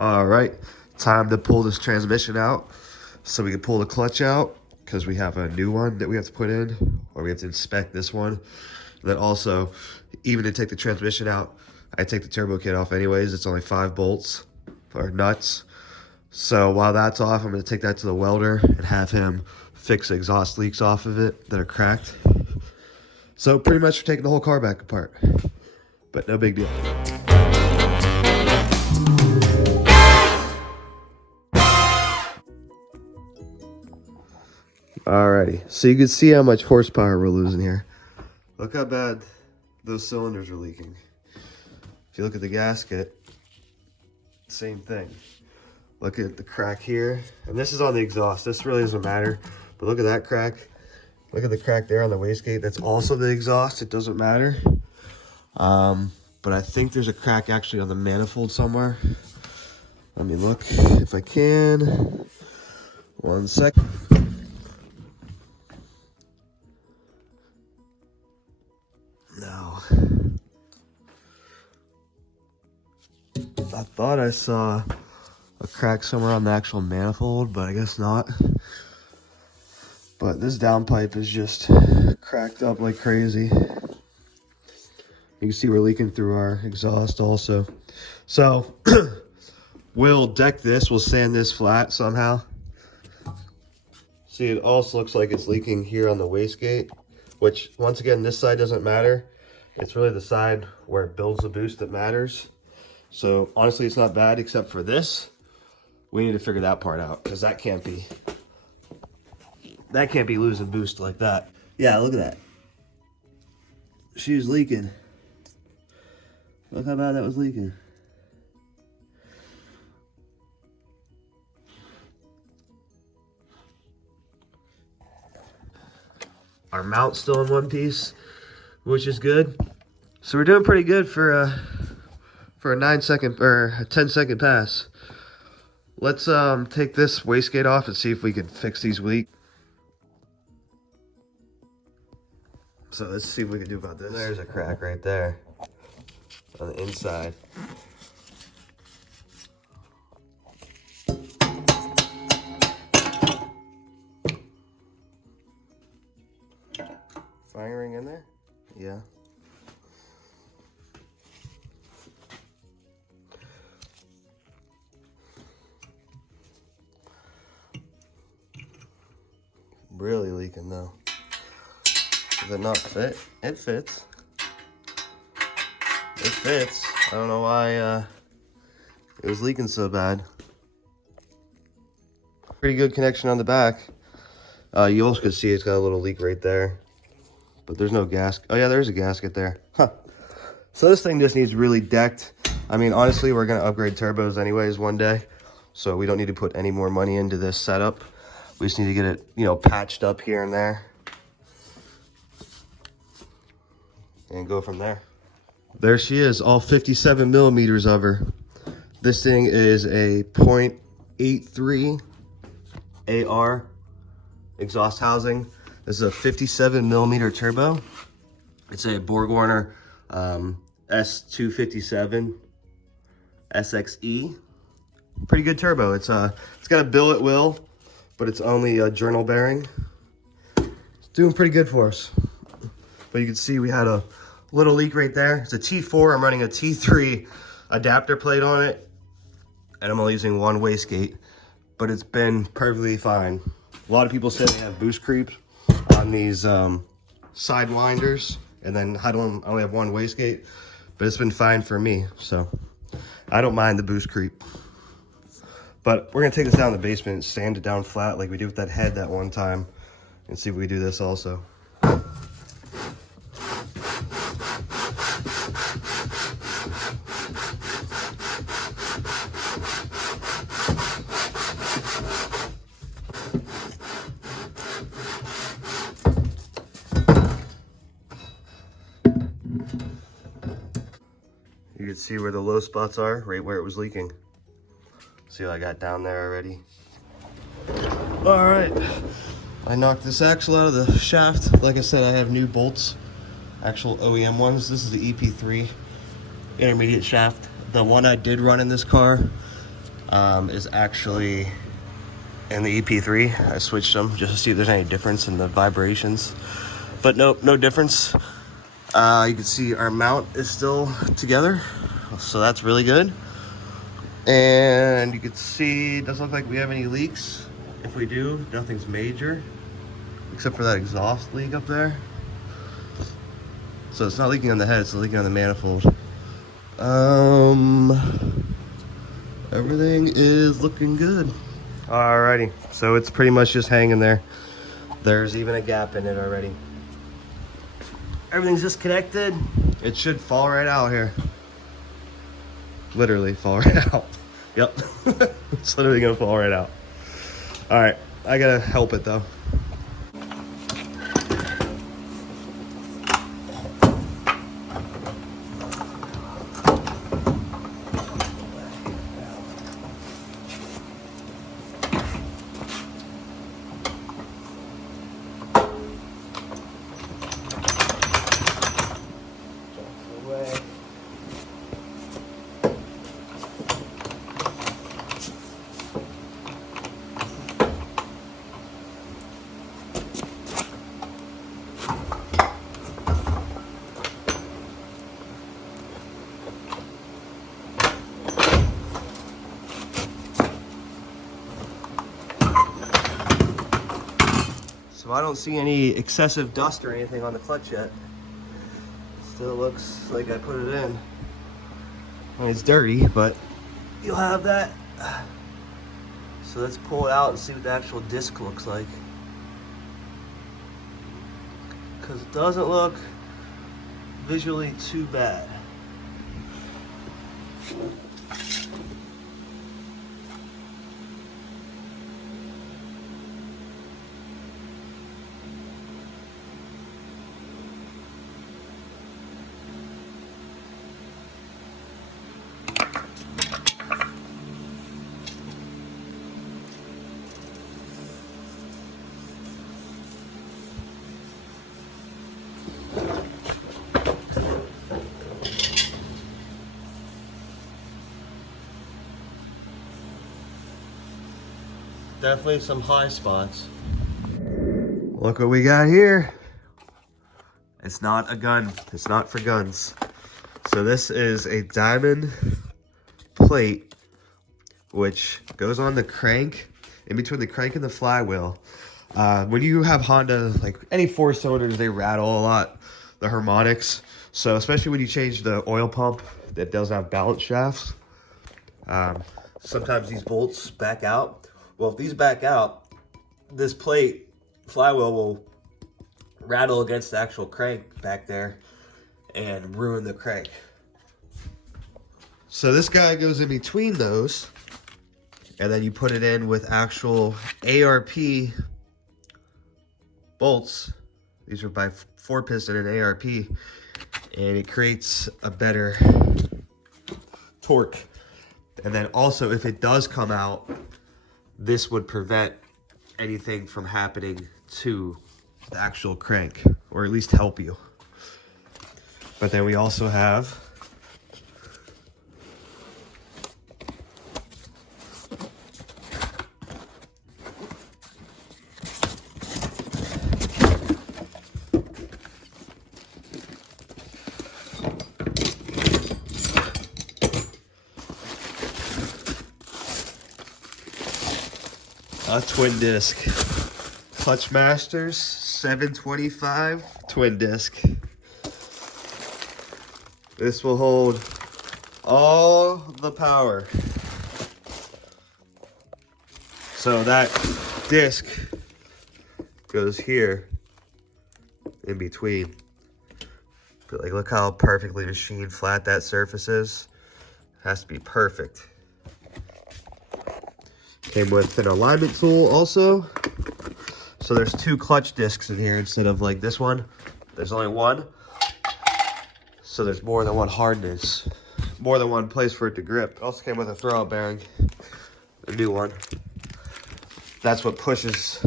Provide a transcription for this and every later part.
All right, time to pull this transmission out so we can pull the clutch out because we have a new one that we have to put in, or we have to inspect this one. Then also, even to take the transmission out, I take the turbo kit off anyways. It's only 5 bolts or nuts. So while that's off, I'm going to take that to the welder and have him fix exhaust leaks off of it that are cracked. So pretty much we're taking the whole car back apart, but no big deal. Alrighty, so you can see how much horsepower we're losing here. Look how bad those cylinders are leaking. If you look at the gasket, same thing. Look at the crack here, and this is on the exhaust. This really doesn't matter, but look at that crack. Look at the crack there on the wastegate. That's also the exhaust. It doesn't matter. But I think there's a crack actually on the manifold somewhere. Let me look if I can. 1 second. No. I thought I saw a crack somewhere on the actual manifold, but I guess not. But this downpipe is just cracked up like crazy. You can see we're leaking through our exhaust also. So we'll deck this, we'll sand this flat somehow. See, it also looks like it's leaking here on the wastegate, which once again, this side doesn't matter. It's really the side where it builds the boost that matters. So honestly, it's not bad except for this. We need to figure that part out because that can't be losing boost like that. Yeah, look at that. She was leaking. Look how bad that was leaking. Our mount's still in one piece, which is good. So we're doing pretty good for a 9-second or a 10-second pass. Let's take this wastegate off and see if we can fix these leaks. So let's see what we can do about this. There's a crack right there on the inside. Firing in there? Yeah. Really leaking though. Does it not fit? It fits. It fits. I don't know why it was leaking so bad. Pretty good connection on the back. You also could see it's got a little leak right there. But there's no gasket. Oh yeah, there's a gasket there. Huh. So this thing just needs really decked. I mean, honestly, we're going to upgrade turbos anyways one day. So we don't need to put any more money into this setup. We just need to get it, you know, patched up here and there. And go from there. There she is, all 57 millimeters of her. This thing is a 0.83 AR exhaust housing. This is a 57 millimeter turbo. It's a BorgWarner S257 SXE. Pretty good turbo. It's got a billet wheel, but it's only a journal bearing. It's doing pretty good for us. But you can see we had a little leak right there. It's a T4. I'm running a T3 adapter plate on it, and I'm only using one wastegate, but it's been perfectly fine. A lot of people say they have boost creep on these side winders, and then I only have one wastegate, but it's been fine for me, so I don't mind the boost creep. But we're gonna take this down in the basement and sand it down flat like we did with that head that one time, and see if we do this also. You can see where the low spots are, right where it was leaking. See what I got down there already? All right, I knocked this axle out of the shaft. Like I said, I have new bolts, actual OEM ones. This is the EP3 intermediate shaft. The one I did run in this car is actually in the EP3. I switched them just to see if there's any difference in the vibrations, but nope, no difference. You can see our mount is still together, so that's really good. And you can see it doesn't look like we have any leaks. If we do, nothing's major, except for that exhaust leak up there. So it's not leaking on the head, it's leaking on the manifold. Everything is looking good. Alrighty, so it's pretty much just hanging there. There's even a gap in it already. Everything's just connected. It should fall right out here. Literally fall right out. Yep, it's literally gonna fall right out. All right, I gotta help it though. So I don't see any excessive dust or anything on the clutch yet. Still looks like I put it in. I mean, it's dirty, but you'll have that. So let's pull it out and see what the actual disc looks like. Because it doesn't look visually too bad. Definitely some high spots. Look what we got here. It's not a gun. It's not for guns. So this is a diamond plate which goes on the crank, in between the crank and the flywheel. When you have Honda, like any 4 cylinders, they rattle a lot, the harmonics. So especially when you change the oil pump that does have balance shafts, sometimes these bolts back out. Well, if these back out, this plate, flywheel, will rattle against the actual crank back there and ruin the crank. So this guy goes in between those, and then you put it in with actual ARP bolts. These are by 4-piston and ARP, and it creates a better torque. And then also, if it does come out, this would prevent anything from happening to the actual crank, or at least help you. But then we also have a twin disc. Clutch Masters 725 twin disc. This will hold all the power. So that disc goes here in between. But like, look how perfectly machined flat that surface is. It has to be perfect. Came with an alignment tool also. So there's 2 clutch discs in here instead of like this one. There's only one. So there's more than one hardness, more than one place for it to grip. It also came with a throwout bearing, a new one. That's what pushes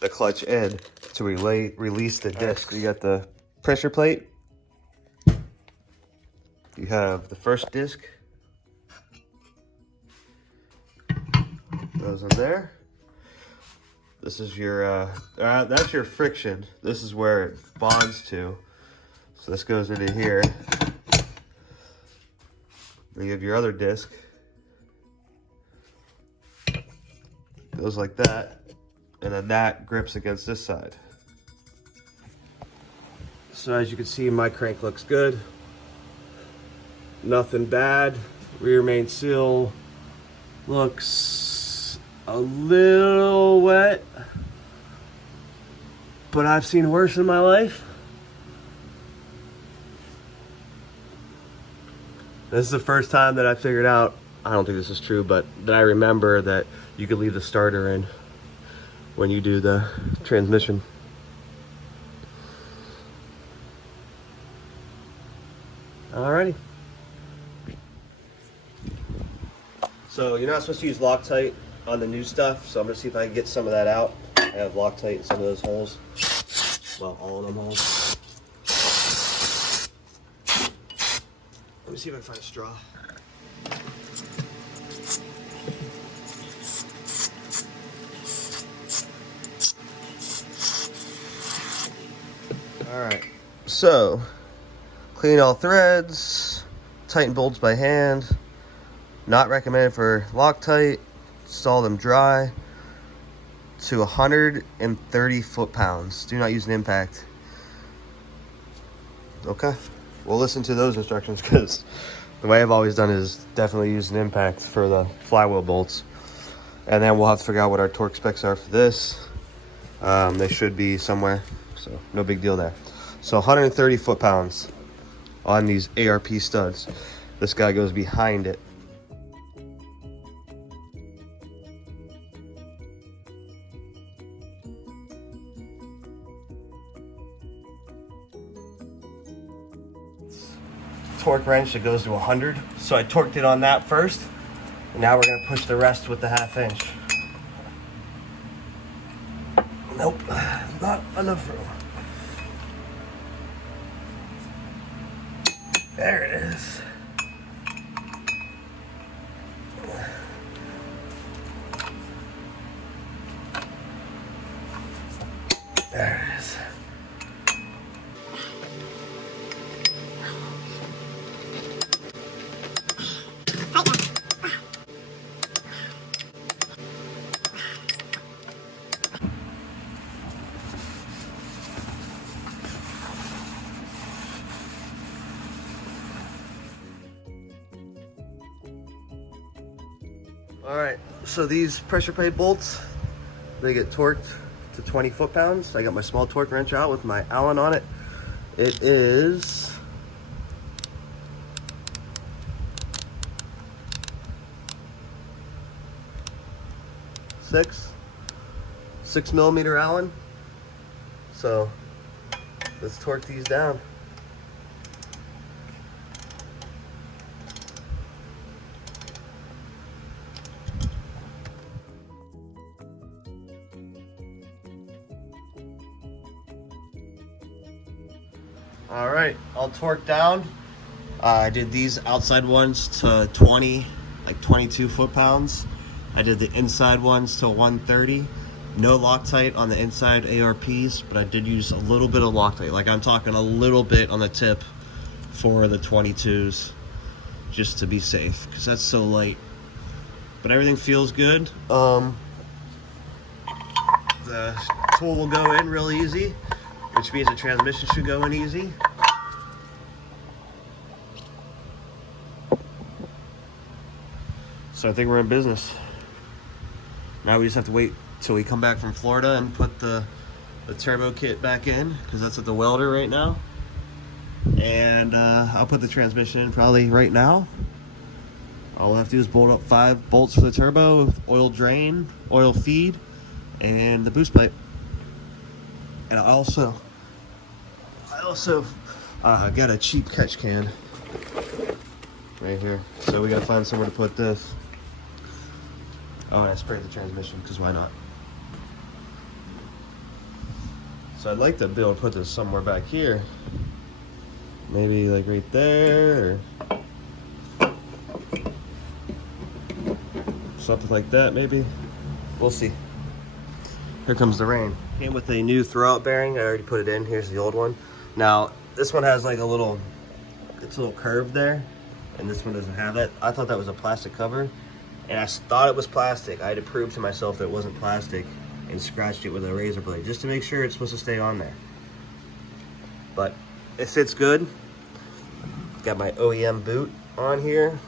the clutch in to release the disc. You got the pressure plate. You have the first disc. goes in there. This is your, that's your friction. This is where it bonds to. So this goes into here. Then you have your other disc. Goes like that. And then that grips against this side. So as you can see, my crank looks good. Nothing bad. Rear main seal looks a little wet, but I've seen worse in my life. This is the first time that I figured out, I don't think this is true, but that I remember that you could leave the starter in when you do the transmission. Alrighty. So you're not supposed to use Loctite on the new stuff, so I'm gonna see if I can get some of that out. I have Loctite in some of those holes. Well, all of them holes. Let me see if I can find a straw. Alright, so clean all threads, tighten bolts by hand. Not recommended for Loctite. Install them dry to 130 foot-pounds. Do not use an impact. Okay, we'll listen to those instructions because the way I've always done is definitely use an impact for the flywheel bolts. And then we'll have to figure out what our torque specs are for this. They should be somewhere, so no big deal there. So 130 foot-pounds on these ARP studs. This guy goes behind it. Torque wrench that goes to 100. So I torqued it on that first. And now we're gonna push the rest with the 1/2 inch. Nope, not enough room. There it is. There it is. All right, so these pressure plate bolts, they get torqued to 20 foot-pounds. I got my small torque wrench out with my Allen on it. It is 6mm Allen. So let's torque these down. All right, all torqued down. I did these outside ones to 20, like 22 foot-pounds. I did the inside ones to 130. No Loctite on the inside ARPs, but I did use a little bit of Loctite. Like I'm talking a little bit on the tip for the 22s, just to be safe, because that's so light. But everything feels good. The tool will go in real easy, which means the transmission should go in easy. So I think we're in business. Now we just have to wait till we come back from Florida and put the turbo kit back in, because that's at the welder right now. And I'll put the transmission in probably right now. All we have to do is bolt up 5 bolts for the turbo, oil drain, oil feed, and the boost pipe. And I also got a cheap catch can right here. So we gotta find somewhere to put this. Oh, and I sprayed the transmission, because why not? So I'd like to be able to put this somewhere back here. Maybe like right there, or something like that maybe. we'll see. Here comes the rain. Came with a new throwout bearing. I already put it in. Here's the old one. Now, this one has like a little, it's a little curve there, and this one doesn't have that. I thought that was a plastic cover, and I thought it was plastic. I had to prove to myself that it wasn't plastic and scratched it with a razor blade just to make sure it's supposed to stay on there. But it fits good. Got my OEM boot on here.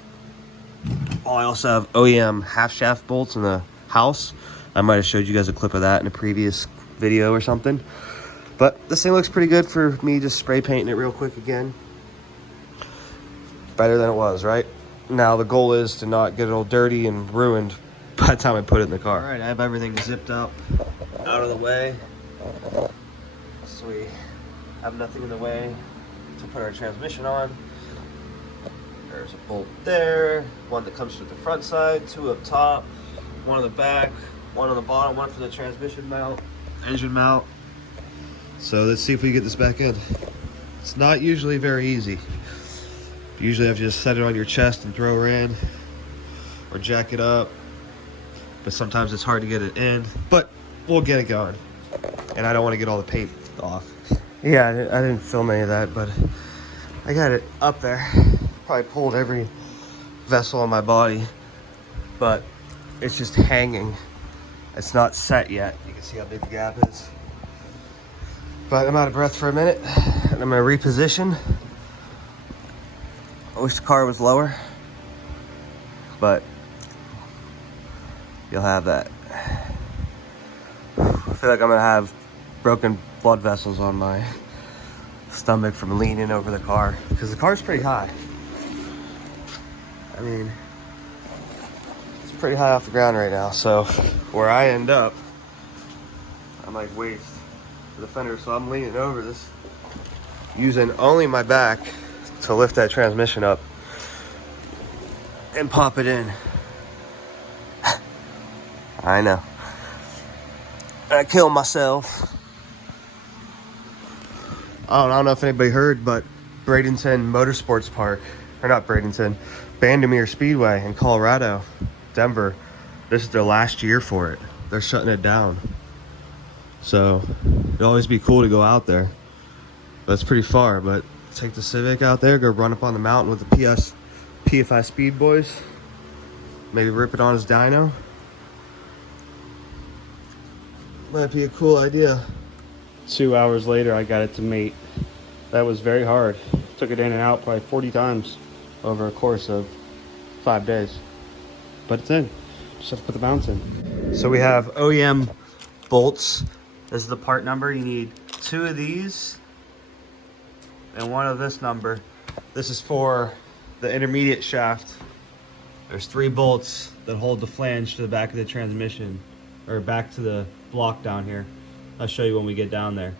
Oh, I also have OEM half shaft bolts in the house. I might have showed you guys a clip of that in a previous video or something. But this thing looks pretty good for me just spray painting it real quick again. Better than it was, right? Now the goal is to not get it all dirty and ruined by the time I put it in the car. All right, I have everything zipped up out of the way. So we have nothing in the way to put our transmission on. There's a bolt there, one that comes through the front side, two up top, one on the back, one on the bottom, one for the transmission mount, engine mount. So let's see if we get this back in. It's not usually very easy. You usually have to just set it on your chest and throw her in, or jack it up. But sometimes it's hard to get it in, but we'll get it going. And I don't want to get all the paint off. Yeah, I didn't film any of that, but I got it up there. Probably pulled every vessel on my body, but it's just hanging. It's not set yet. You can see how big the gap is. But I'm out of breath for a minute, and I'm gonna reposition. I wish the car was lower, but you'll have that. I feel like I'm gonna have broken blood vessels on my stomach from leaning over the car, because the car's pretty high. I mean, it's pretty high off the ground right now, so where I end up, I'm like waist to the fender, so I'm leaning over this, using only my back to lift that transmission up and pop it in. I know. I killed myself. I don't know if anybody heard, but Bradenton Motorsports Park, or not Bradenton, Bandimere Speedway in Colorado, Denver, this is their last year for it. They're shutting it down. So it'd always be cool to go out there. But it's pretty far, but take the Civic out there, go run up on the mountain with the PFI Speed Boys. Maybe rip it on his dyno. Might be a cool idea. 2 hours later, I got it to mate. That was very hard. Took it in and out probably 40 times over a course of 5 days. But it's in. Just have to put the mounts in. So we have OEM bolts. This is the part number. You need 2 of these and 1 of this number. This is for the intermediate shaft. There's 3 bolts that hold the flange to the back of the transmission, or back to the block down here. I'll show you when we get down there.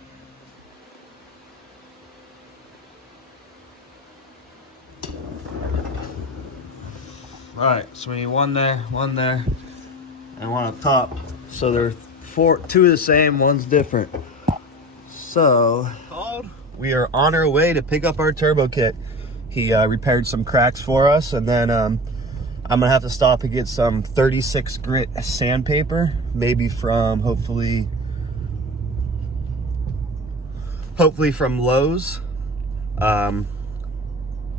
Alright, so we need 1 there, 1 there, and 1 up top. So they're 2 the same, 1's different. So we are on our way to pick up our turbo kit. He repaired some cracks for us, and then I'm gonna have to stop and get some 36 grit sandpaper, maybe from hopefully from Lowe's. The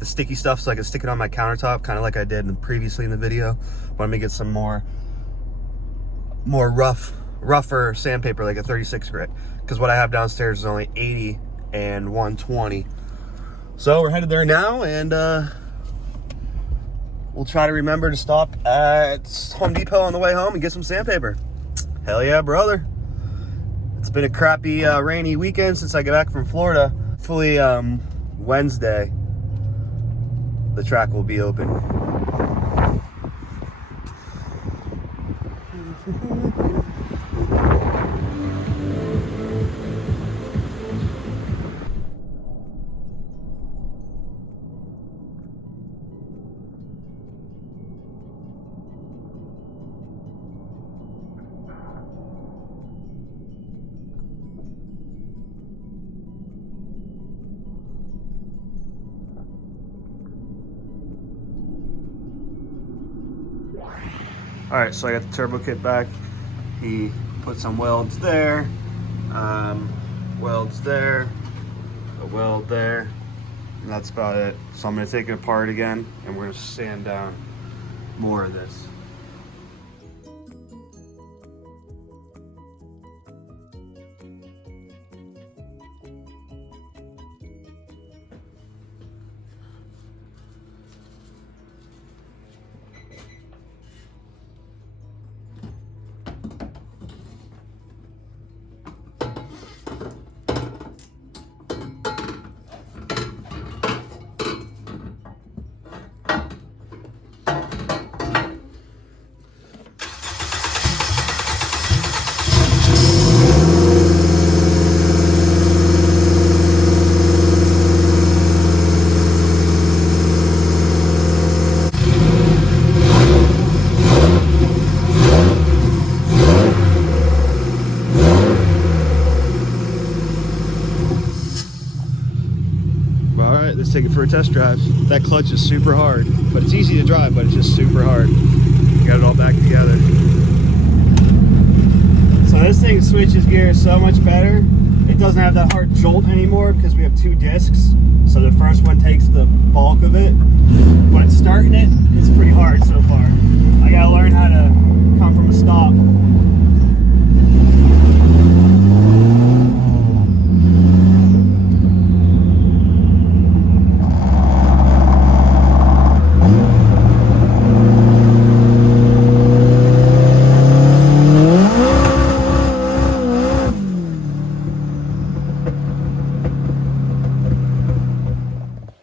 sticky stuff, so I can stick it on my countertop, kind of like I did previously in the video. But I'm gonna get some more rougher sandpaper, like a 36 grit, because what I have downstairs is only 80 and 120. So we're headed there now, and we'll try to remember to stop at Home Depot on the way home and get some sandpaper. Hell yeah, brother. It's been a crappy, rainy weekend since I got back from Florida. Hopefully, Wednesday, the track will be open. All right, so I got the turbo kit back. He put some welds there, welds there, a weld there, and that's about it. So I'm gonna take it apart again, and we're gonna sand down more of this. Let's take it for a test drive. That clutch is super hard, but it's easy to drive, but it's just super hard. Got it all back together. So this thing switches gears so much better. It doesn't have that hard jolt anymore because we have 2 discs. So the first one takes the bulk of it. But starting it, it's pretty hard so far. I gotta learn how to come from a stop.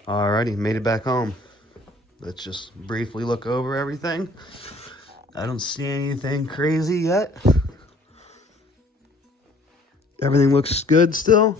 Alrighty, made it back home. Let's just briefly look over everything. I don't see anything crazy yet. Everything looks good still.